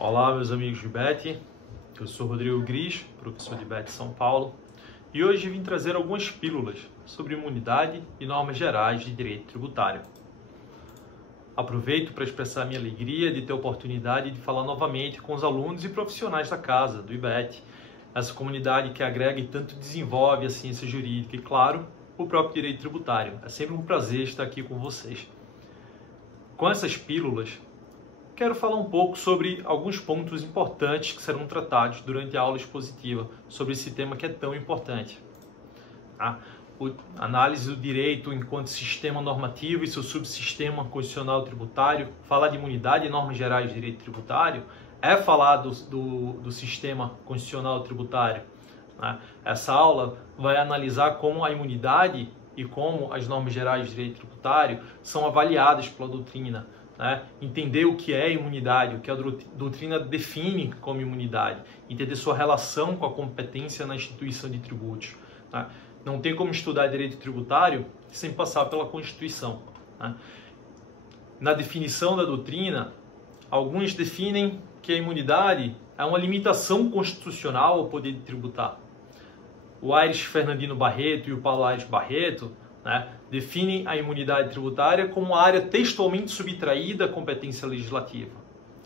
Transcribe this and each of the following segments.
Olá, meus amigos de IBET, eu sou Rodrigo Gris, professor de IBET São Paulo, e hoje vim trazer algumas pílulas sobre imunidade e normas gerais de direito tributário. Aproveito para expressar minha alegria de ter a oportunidade de falar novamente com os alunos e profissionais da casa, do IBET, essa comunidade que agrega e tanto desenvolve a ciência jurídica e, claro, o próprio direito tributário. É sempre um prazer estar aqui com vocês. Com essas pílulas, quero falar um pouco sobre alguns pontos importantes que serão tratados durante a aula expositiva sobre esse tema que é tão importante. A análise do direito enquanto sistema normativo e seu subsistema constitucional tributário, falar de imunidade e normas gerais de direito tributário, é falar do sistema constitucional tributário. Essa aula vai analisar como a imunidade e como as normas gerais de direito tributário são avaliadas pela doutrina. Entender o que é imunidade, o que a doutrina define como imunidade, entender sua relação com a competência na instituição de tributos. Não tem como estudar direito tributário sem passar pela Constituição. Na definição da doutrina, alguns definem que a imunidade é uma limitação constitucional ao poder de tributar. O Aires Fernandino Barreto e o Paulo Aires Barreto definem a imunidade tributária como uma área textualmente subtraída à competência legislativa.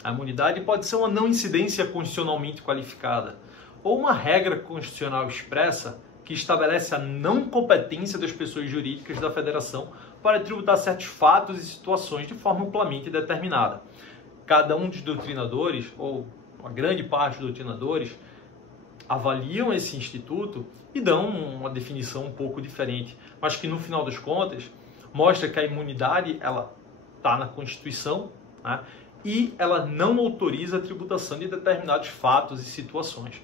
A imunidade pode ser uma não incidência constitucionalmente qualificada ou uma regra constitucional expressa que estabelece a não competência das pessoas jurídicas da federação para tributar certos fatos e situações de forma amplamente determinada. Cada um dos doutrinadores, ou uma grande parte dos doutrinadores, avaliam esse instituto e dão uma definição um pouco diferente, mas que no final das contas mostra que a imunidade ela está na Constituição, e ela não autoriza a tributação de determinados fatos e situações.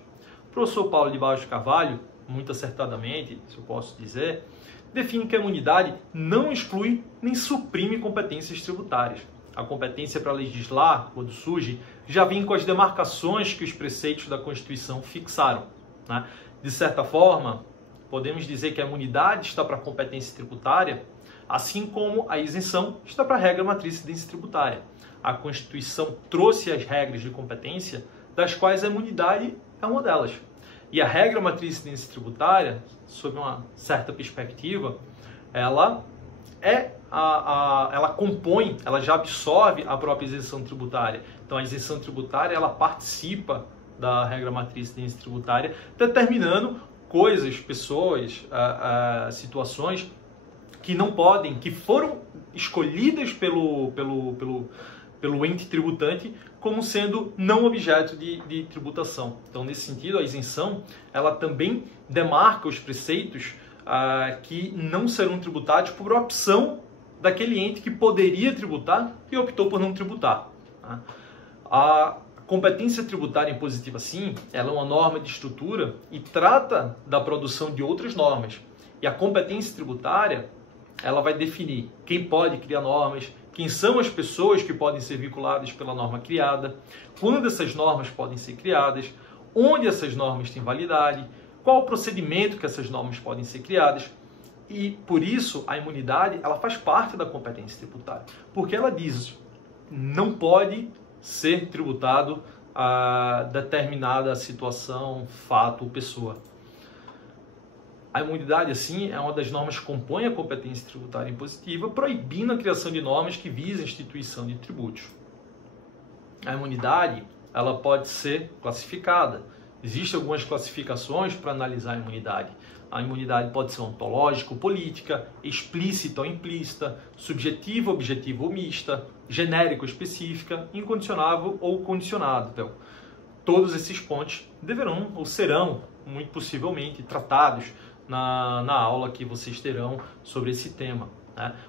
O professor Paulo de Barros Carvalho, muito acertadamente, se eu posso dizer, define que a imunidade não exclui nem suprime competências tributárias. A competência para legislar, quando surge, já vem com as demarcações que os preceitos da Constituição fixaram. De certa forma, podemos dizer que a imunidade está para a competência tributária, assim como a isenção está para a regra matriz de incidência tributária. A Constituição trouxe as regras de competência, das quais a imunidade é uma delas. E a regra matriz de incidência tributária, sob uma certa perspectiva, ela compõe, ela já absorve a própria isenção tributária. Então a isenção tributária ela participa da regra matriz de incidência tributária, determinando coisas, pessoas, situações que não podem, que foram escolhidas pelo ente tributante como sendo não objeto de tributação. Então, nesse sentido, a isenção ela também demarca os preceitos que não serão tributados por opção daquele ente que poderia tributar e optou por não tributar. A competência tributária impositiva, sim, ela é uma norma de estrutura e trata da produção de outras normas. E a competência tributária, ela vai definir quem pode criar normas, quem são as pessoas que podem ser vinculadas pela norma criada, quando essas normas podem ser criadas, onde essas normas têm validade, qual o procedimento que essas normas podem ser criadas. E, por isso, a imunidade ela faz parte da competência tributária, porque ela diz não pode ser tributado a determinada situação, fato ou pessoa. A imunidade, assim, é uma das normas que compõe a competência tributária impositiva, proibindo a criação de normas que visam a instituição de tributos. A imunidade ela pode ser classificada. Existem algumas classificações para analisar a imunidade. A imunidade pode ser ontológica ou política, explícita ou implícita, subjetiva, objetiva ou mista, genérica ou específica, incondicionável ou condicionada. Então, todos esses pontos deverão ou serão, muito possivelmente, tratados na aula que vocês terão sobre esse tema.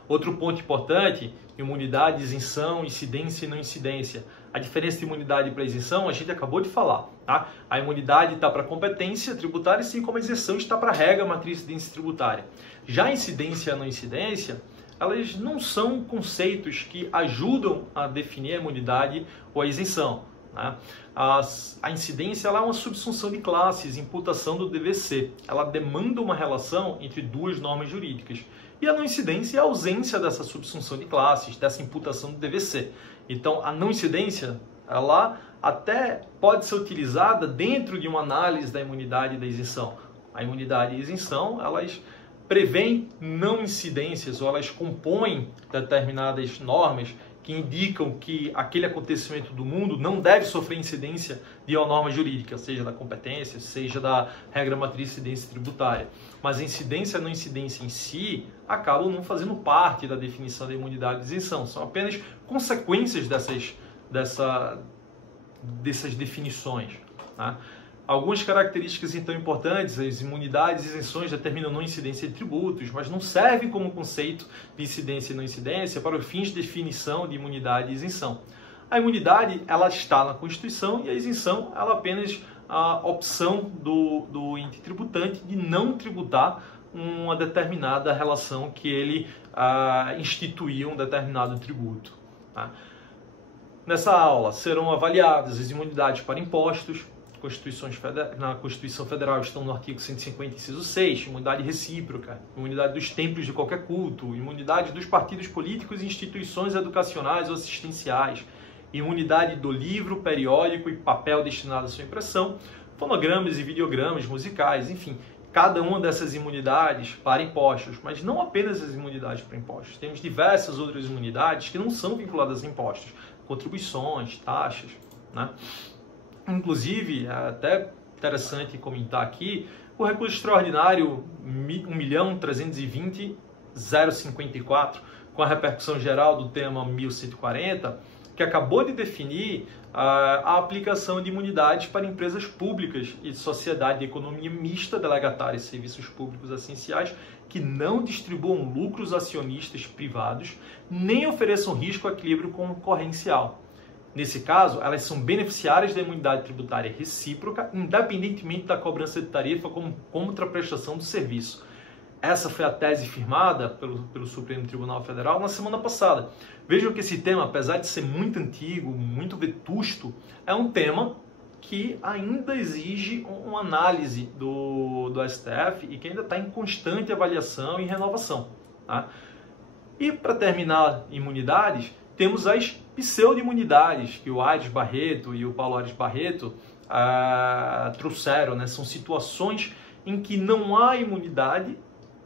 Outro ponto importante, imunidade, isenção, incidência e não incidência. A diferença de imunidade para isenção a gente acabou de falar. A imunidade está para a competência tributária, assim como a isenção está para a regra matriz de incidência tributária. Já a incidência e a não incidência, elas não são conceitos que ajudam a definir a imunidade ou a isenção. A incidência ela é uma subsunção de classes, imputação do dever ser. Ela demanda uma relação entre duas normas jurídicas. E a não incidência é a ausência dessa subsunção de classes, dessa imputação do dever ser. Então, a não incidência ela até pode ser utilizada dentro de uma análise da imunidade e da isenção. A imunidade e a isenção, elas prevêem não incidências, ou elas compõem determinadas normas que indicam que aquele acontecimento do mundo não deve sofrer incidência de uma norma jurídica, seja da competência, seja da regra matriz de incidência tributária. Mas a incidência e a não incidência em si acabam não fazendo parte da definição da imunidade e isenção. São apenas consequências dessas definições. Tá? Algumas características então importantes, as imunidades e isenções determinam não incidência de tributos, mas não servem como conceito de incidência e não incidência para os fins de definição de imunidade e isenção. A imunidade ela está na Constituição e a isenção ela é apenas a opção do ente tributante de não tributar uma determinada relação que ele instituía um determinado tributo. Tá? Nessa aula serão avaliadas as imunidades para impostos. Na Constituição Federal estão no artigo 150, inciso 6, imunidade recíproca, imunidade dos templos de qualquer culto, imunidade dos partidos políticos e instituições educacionais ou assistenciais, imunidade do livro, periódico e papel destinado à sua impressão, fonogramas e videogramas musicais, enfim, cada uma dessas imunidades para impostos, mas não apenas as imunidades para impostos. Temos diversas outras imunidades que não são vinculadas a impostos, contribuições, taxas, né? Inclusive, é até interessante comentar aqui, o recurso extraordinário 1.320.054, com a repercussão geral do tema 1140, que acabou de definir a aplicação de imunidades para empresas públicas e de sociedade de economia mista delegatária de serviços públicos essenciais que não distribuam lucros acionistas privados nem ofereçam risco ao equilíbrio concorrencial. Nesse caso, elas são beneficiárias da imunidade tributária recíproca, independentemente da cobrança de tarifa como contraprestação do serviço. Essa foi a tese firmada pelo Supremo Tribunal Federal na semana passada. Vejam que esse tema, apesar de ser muito antigo, muito vetusto, é um tema que ainda exige uma análise do STF e que ainda está em constante avaliação e renovação. Tá? E para terminar imunidades, temos as pseudo-imunidades que o Aires Barreto e o Paulo Aires Barreto trouxeram, né? São situações em que não há imunidade,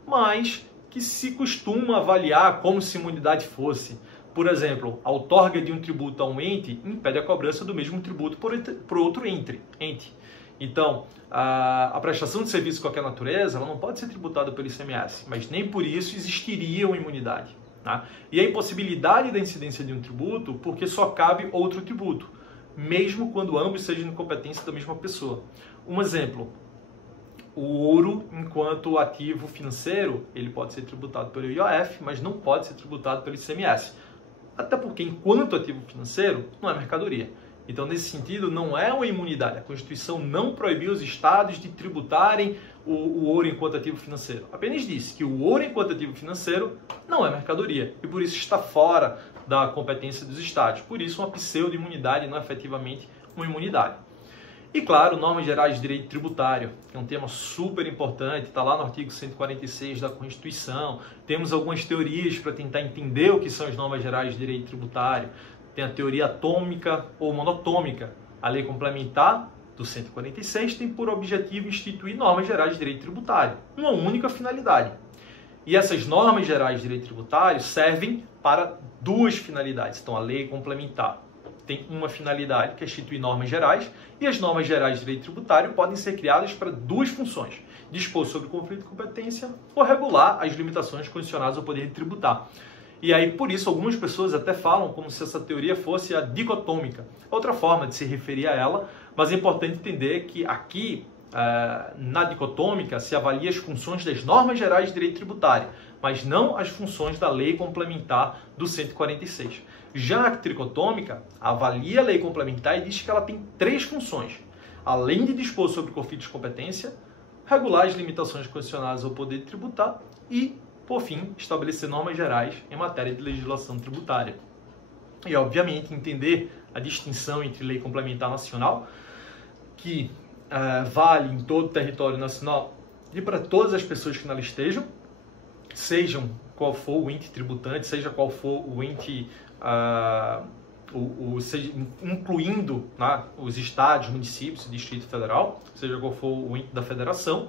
mas que se costuma avaliar como se imunidade fosse. Por exemplo, a outorga de um tributo a um ente impede a cobrança do mesmo tributo por outro ente. Então, a prestação de serviço de qualquer natureza ela não pode ser tributada pelo ICMS, mas nem por isso existiria uma imunidade. Tá? E a impossibilidade da incidência de um tributo porque só cabe outro tributo, mesmo quando ambos sejam de competência da mesma pessoa. Um exemplo, o ouro, enquanto ativo financeiro, ele pode ser tributado pelo IOF, mas não pode ser tributado pelo ICMS. Até porque, enquanto ativo financeiro, não é mercadoria. Então, nesse sentido, não é uma imunidade. A Constituição não proibiu os estados de tributarem o ouro enquanto ativo financeiro. Apenas disse que o ouro enquanto ativo financeiro não é mercadoria e, por isso, está fora da competência dos estados. Por isso, uma pseudo-imunidade não é efetivamente uma imunidade. E, claro, normas gerais de direito tributário, que é um tema super importante, está lá no artigo 146 da Constituição. Temos algumas teorias para tentar entender o que são as normas gerais de direito tributário. Tem a teoria atômica ou monotômica. A lei complementar do 146 tem por objetivo instituir normas gerais de direito tributário, uma única finalidade. E essas normas gerais de direito tributário servem para duas finalidades. Então, a lei complementar tem uma finalidade, que é instituir normas gerais, e as normas gerais de direito tributário podem ser criadas para duas funções: dispor sobre o conflito de competência ou regular as limitações condicionadas ao poder de tributar. E aí, por isso, algumas pessoas até falam como se essa teoria fosse a dicotômica. Outra forma de se referir a ela, mas é importante entender que aqui, na dicotômica, se avalia as funções das normas gerais de direito tributário, mas não as funções da lei complementar do 146. Já a tricotômica avalia a lei complementar e diz que ela tem três funções. Além de dispor sobre o conflito de competência, regular as limitações condicionadas ao poder de tributar e, por fim, estabelecer normas gerais em matéria de legislação tributária. E, obviamente, entender a distinção entre lei complementar nacional, que vale em todo o território nacional e para todas as pessoas que nela estejam, sejam qual for o ente tributante, seja qual for o ente incluindo, né, os estados, municípios e Distrito Federal, seja qual for o ente da federação,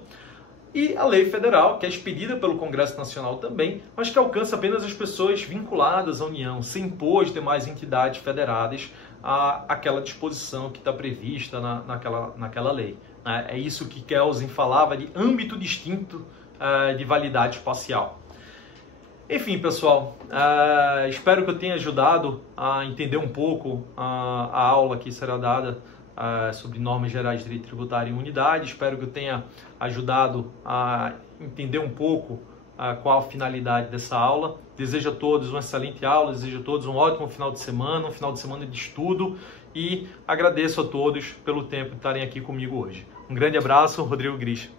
e a lei federal, que é expedida pelo Congresso Nacional também, mas que alcança apenas as pessoas vinculadas à União, sem impor as demais entidades federadas àquela disposição que está prevista naquela lei. É isso que Kelsen falava de âmbito distinto de validade espacial. Enfim, pessoal, espero que eu tenha ajudado a entender um pouco a aula que será dada sobre normas gerais de direito tributário em unidade. Espero que eu tenha ajudado a entender um pouco qual a finalidade dessa aula. Desejo a todos uma excelente aula, desejo a todos um ótimo final de semana de estudo, e agradeço a todos pelo tempo de estarem aqui comigo hoje. Um grande abraço, Rodrigo Gris.